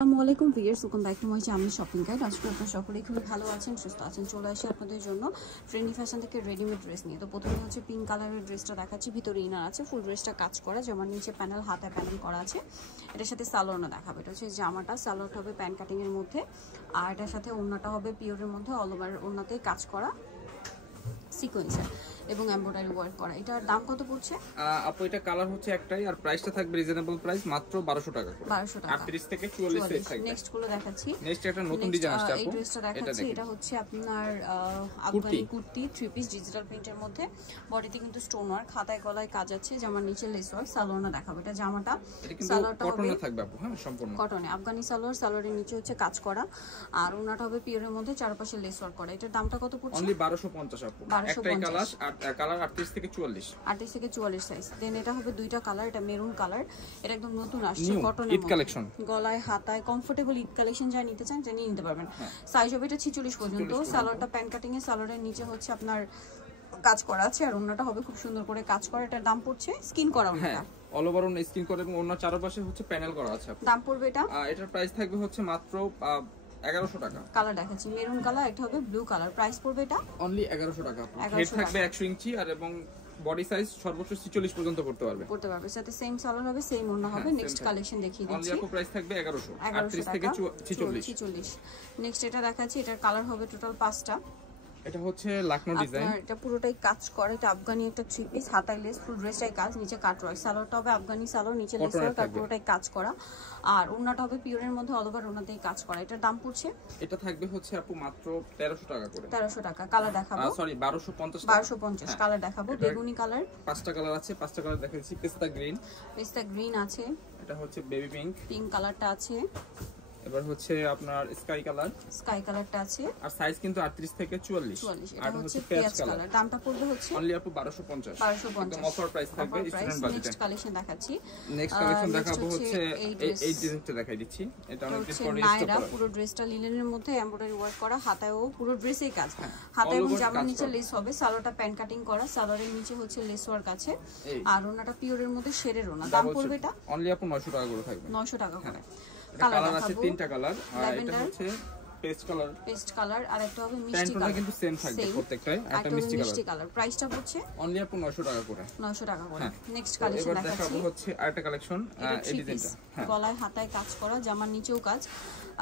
আসসালামু আলাইকুম viewers, welcome back to my channel shopping guide. আজকে আপনারা সকলেই খুব ভালো আছেন, সুস্থ আছেন। চলে আসি আপনাদের জন্য ট্রেন্ডি ফ্যাশন থেকে রেডিমেড ড্রেস নিয়ে। তো প্রথমে হচ্ছে পিঙ্ক কালারের ড্রেসটা দেখাচ্ছি, ভিতরে ইনার আছে, ফুল ড্রেসটা কাজ করা, জামার নিচে প্যানেল, হাতায় প্যানেল করা আছে। এটার সাথে সালোয়ারটা দেখাবো। এটা হচ্ছে জামাটা, সালোয়ারটা হবে প্যান্ট কাটিং এর মধ্যে, আর এটার সাথে ওড়নাটা হবে পিওরের মধ্যে, অল ওভার ওড়নাতেই কাজ করা সিকোয়েন্সের এবং এমব্রয়ডারি ওয়ার্ক করা। এটার দাম কত পড়ছে আপু? এটা কালার হচ্ছে একটাই, আর প্রাইসটা থাকবে রিজনেবল প্রাইস, মাত্র 1200 টাকা করে। 1200 টাকা, 38 থেকে 44 সাইজ থাকবে। নেক্সট গুলো দেখাচ্ছি। নেক্সট একটা নতুন ডিজাইন আসছে আপু, এই ড্রেসটা দেখাচ্ছি। এটা হচ্ছে আপনার আফগানি কুর্তি, 3 পিস ডিজিটাল প্রিন্টের মধ্যে, বডিতে কিন্তু স্টোন ওয়ার্ক, হাতায় গলায় কাজ আছে, জামার নিচে লেস ওয়ার্ক। সালোয়ারটা দেখাবো। এটা জামাটা, সালোয়ারটা কটনে থাকবে আপু, হ্যাঁ সম্পূর্ণ কটনে, আফগানি সালোয়ার, সালোয়ারের নিচে হচ্ছে কাজ করা, আর ওনাটা হবে পিওরের মধ্যে, চারপাশে লেস ওয়ার্ক করা। এটার দামটা কত পড়ছে? অনলি 1250 আপু। একটাই কালার, কালার 38 থেকে 44, 38 থেকে 44 সাইজ। দেন এটা হবে দুইটা কালার, এটা মেরুন কালার, এটা একদম নতুন আসছে, কটনের ঈদ কালেকশন, গলায় হাতায় কমফোর্টেবল ঈদ কালেকশন, যা নিতে চান যা নিতে পারবেন। সাইজ হবে এটা 46 পর্যন্ত। সালোয়ারটা প্যান্ট কাটিং এর, সালোয়ারের নিচে হচ্ছে আপনার কাজ করা আছে, আর ওন্নাটা হবে খুব সুন্দর করে কাজ করা। এটার দাম পড়ছে স্কিন করা ওন্নাটা, অল ওভার ওন্না স্কিন করা এবং ওন্নার চারপাশে হচ্ছে প্যানেল করা আছে। দাম পড়বে এটা, এটার প্রাইস থাকবে হচ্ছে মাত্র 1100 টাকা। কালার দেখাচ্ছি, মেরুন কালার, একটা হবে ব্লু কালার। প্রাইস পড়বে এটা অনলি 1100 টাকা। হেড থাকবে 100 ইঞ্চি, আর এবং বডি সাইজ সর্বোচ্চ 46 পর্যন্ত করতে পারবে। সাথে সেম সালোয়ার হবে, সেম ওড়না হবে। নেক্সট কালেকশন দেখিয়ে দিচ্ছি। অনলি আপু প্রাইস থাকবে 1100, 38 থেকে 46। নেক্সট এটা দেখাচ্ছি, এটার কালার হবে টোটাল 5টা। এটা হচ্ছে লাকনো ডিজাইন, এটা পুরোটাই কাজ করে। এটা আফগানি একটা 3 পিস, হাতায় লেস, ফুল ড্রেসটাই কাজ, নিচে কাট ওয়ার্ক। সালোয়ারটা হবে আফগানি সালোয়ার, নিচে লেস ওয়ার্ক, আর পুরোটাই কাজ করা, আর ওড়নাটা হবে পিওরের মধ্যে, অল ওভার ওড়নাতেই কাজ করা। এটার দাম পড়ছে, এটা থাকবে হচ্ছে আপু মাত্র 1300 টাকা করে। 1300 টাকা। কালার দেখাবো, সরি 1250 টাকা। 1250 কালার দেখাবো। বেগুনি কালার, 5টা কালার আছে, 5টা কালার দেখাচ্ছি। পেস্তা গ্রিন আছে, এটা হচ্ছে বেবি পিঙ্ক কালারটা আছে, এবার হচ্ছে আপনার স্কাই কালারটা আছে, আর সাইজ কিন্তু 38 থেকে 44। এটা হচ্ছে পেঁয়াজ কালার। দামটা পড়বে হচ্ছে অনলি আপু 1250 একদম অফার প্রাইস থাকবে স্টুডেন্ট বাজেটে। নেক্সট কালেকশন দেখাচ্ছি। নেক্সট কালেকশন দেখাবো হচ্ছে এই ডিজাইনটা দেখাই দিচ্ছি। এটা অনেক দিন পরে নাইরা, পুরো ড্রেসটা লিনেনের মধ্যে এমব্রয়ডারি ওয়ার্ক করা, হাতায়ও পুরো ড্রেসেই কাজ, হাতায় এবং জামার নিচে লেস হবে, সালোয়ারটা প্যান্ট কাটিং করা, সালোয়ারের নিচে হচ্ছে লেস ওয়ার্ক আছে, আর ওনাটা পিওরের মধ্যে শেডের ওনা। দাম পড়বে এটা অনলি আপু 900 টাকা করে থাকবে। 900 টাকা করে। কালার আছে 3টা কালার, আর এটা হচ্ছে পেস্ট কালার, আর একটা হবে মিষ্টি কালার। কিন্তু সেম থাকবে প্রত্যেকটাই, একটা মিষ্টি কালার। প্রাইসটা হচ্ছে অনলি আপু 900 টাকা করে। 900 টাকা করে। নেক্সট কালেকশন দেখাচ্ছি। হচ্ছে আরেকটা কালেকশন, এই ডিজাইনটা গলায় হাতায় কাজ করা, জামার নিচেও কাজ,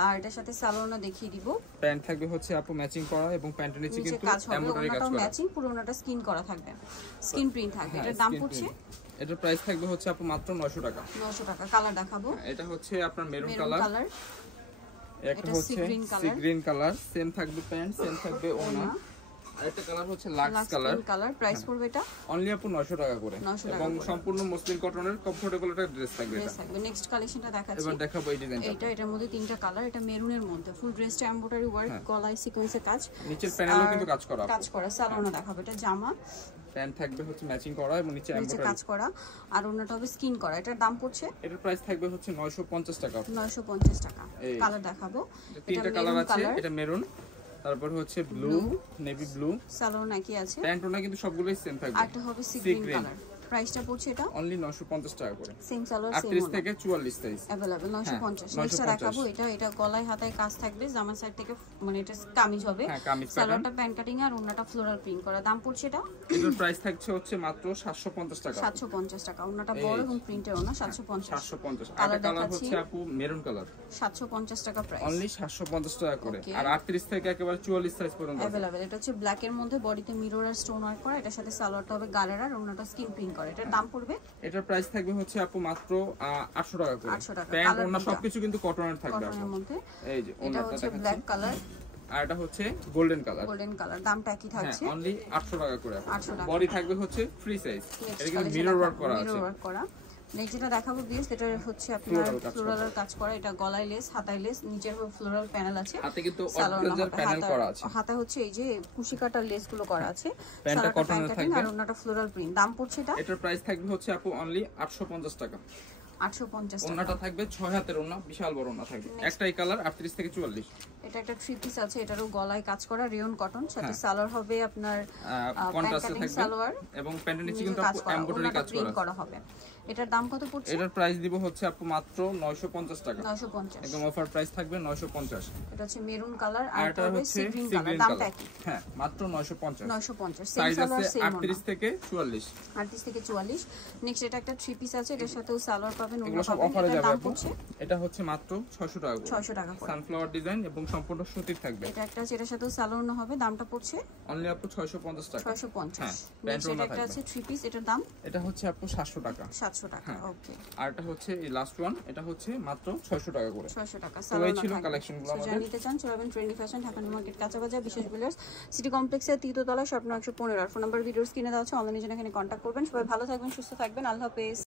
আর এটার সাথে সালোয়ারটা দেখিয়ে দিব। প্যান্ট থাকবে হচ্ছে আপু ম্যাচিং করা, এবং প্যান্টের নিচে কিন্তু এমব্রয়ডারি কাজ করা, ম্যাচিং, পুরোটা স্কিন করা থাকবে, স্কিন প্রিন্ট থাকবে। এটার দাম পড়ছে, এটার প্রাইস থাকবে হচ্ছে আপু মাত্র 900 টাকা। 900 টাকা। কালার দেখাবো। এটা হচ্ছে আপনার মেরুন কালার, একটা হচ্ছে সি গ্রিন কালার, সেম থাকবে প্যান্ট, সেম থাকবে ওড়না, আরেকটা কালার হচ্ছে লাক্স কালার। প্রাইস পড়বে এটা অনলি আপু 900 টাকা করে, এবং সম্পূর্ণ মসলিন কটনের কমফোর্টেবল একটা ড্রেস থাকবে এটা। নেক্সট কালেকশনটা দেখাচ্ছি। এবার দেখাবো এই ডিজাইনটা। এটার মধ্যে 3টা কালার, এটা মেরুনের মধ্যে, ফুল ড্রেসটা এমব্রয়ডারি ওয়ার্ক, গলায় সিকোয়েন্সের কাজ, নিচের প্যানেলও কিন্তু কাজ করা। সালোয়ারটা দেখাবো। এটা জামা, প্যান্ট থাকবে হচ্ছে ম্যাচিং করা, এবং নিচে এমব্রয়ডারি কাজ করা, আর ওন্নাটা হবে স্কিন করা। এটার দাম পড়ছে, এটার প্রাইস থাকবে হচ্ছে 950 টাকা। 950 টাকা। কালার দেখাবো। 3টা কালার আছে, এটা মেরুন, তারপর হচ্ছে ব্লু, নেভি ব্লু, সালোয়ার নাকি আছে, প্যান্ট ওনা কিন্তু সবগুলোই সেম থাকবে। আরেকটা হবে সি গ্রিন কালার। প্রাইসটা পড়ছে এটা অনলি 950 টাকা করে। সেম সালোয়ার, সেম 38 থেকে 44 সাইজ अवेलेबल। 950। নেক্সটটা দেখাবো। এটা গলায় হাতায় কাজ থাকবে, জামার সাইড থেকে মানে এটা কামিজ হবে, সালোয়ারটা প্যান্ট কাটিং, আর ওন্নাটা ফ্লোরাল প্রিন্ট করা। দাম পড়ছে এটা, এটার প্রাইস থাকছে হচ্ছে মাত্র 750 টাকা। 750 টাকা। ওন্নাটা বড় এবং প্রিন্টের ওন্না, 750। 750। আর কালার হচ্ছে আপু মেরুন কালার, 750 টাকা প্রাইস, অনলি 750 টাকা করে। আর 38 থেকে একেবারে 44 সাইজ পর্যন্ত अवेलेबल। এটা হচ্ছে ব্ল্যাক এর মধ্যে, বডিতে মিরর আর স্টোন ওয়ার্ক করা, এটার সাথে সালোয়ারটা হবে গালার, আর ওন্নাটা স্কিন প্রিন্ট করা। এটার দাম পড়বে, এটার প্রাইস থাকবে হচ্ছে আপু মাত্র 800 টাকা করে। 800 টাকা। প্যান্ট ওন্না সবকিছু কিন্তু কটনের থাকবে কটনের মধ্যে। এই যে এটা হচ্ছে ব্ল্যাক কালার, আর এটা হচ্ছে গোল্ডেন কালার। দামটা কি থাকছে? অনলি 800 টাকা করে। 800 টাকা। বডি থাকবে হচ্ছে ফ্রি সাইজ, এটা কিন্তু মিরর ওয়ার্ক করা আছে। নেক্সট যেটা দেখাবো বিএস, এটা হচ্ছে আপনার ফ্লোরাল কাজ করা, এটা গলায় লেস, হাতায় লেস, নিচের ফ্লোরাল প্যানেল আছে, হাতে কিন্তু অর্গানজার প্যানেল করা আছে, হাতা হচ্ছে এই যে কুশি কাটার লেস গুলো করা আছে, প্যান্টটা কটনের থাকবে, আর ওন্নাটা ফ্লোরাল প্রিন্ট। দাম পড়ছে এটা, এটার প্রাইস থাকবে হচ্ছে আপু অনলি 850 টাকা। 850 টাকা। ওন্নাটা থাকবে 6 হাতের ওন্না, বিশাল বড় ওন্না থাকবে, একটাই কালার 38 থেকে 44। এটা একটা 3 পিস আছে, এটারও গলায় কাজ করা, রেয়ন কটন, সাথে সালোয়ার হবে আপনার কন্ট্রাস্টে থাকবে, সালোয়ার, এবং প্যান্টের নিচে কিন্তু এমব্রয়ডারি কাজ করা হবে। এটার দাম কত পড়ছে? এটার প্রাইস দিব হচ্ছে আপু মাত্র 950 টাকা। 950 একদম অফার প্রাইস থাকবে 950। এটা হচ্ছে মেরুন কালার আর এটা হবে হচ্ছে সি গ্রিন কালার, দামটা কি? হ্যাঁ মাত্র 950। 950 সেম সাইজ কালার আছে সেম 38 থেকে 44। 38 থেকে 44। নেক্সট এটা একটা 3 পিস আছে, এটার সাথেও সালোয়ার পাবেন, এগুলো সব অফারে যাবে আপু। এটা হচ্ছে মাত্র 600 টাকা করে। 600 টাকা করে। সানফ্লাওয়ার ডিজাইন এবং সম্পূর্ণ সুতির থাকবে। এটা একটা আছে, এটার সাথেও সালোয়ার হবে, দামটা পড়ছে অনলি আপু 650 টাকা। 650। হ্যাঁ নেক্সট এটা একটা আছে 3 পিস, এটার দাম এটা হচ্ছে আপু 700 টাকা। 700 টাকা। ওকে। আর এটা হচ্ছে এই লাস্ট ওয়ান, এটা হচ্ছে মাত্র 600 টাকা করে। 600 টাকা তো এই সালোয়ার ছিল থাকবে। কালেকশনগুলো সো আমাদের। নিতে চান চলে আসবেন trendy fashion, Dhaka new market কাঁচাবাজার, বিশেষ বিলাস সিটি কমপ্লেক্সের তৃতীয় তলায়, শপ 915। আর ফোন নাম্বার ভিডিওস কিনে দেওয়া আছে, অনলাইনে জন্য এখানে কন্ট্যাক্ট করবেন। সবাই ভালো থাকবেন, সুস্থ থাকবেন, আল্লাহ হাফেজ।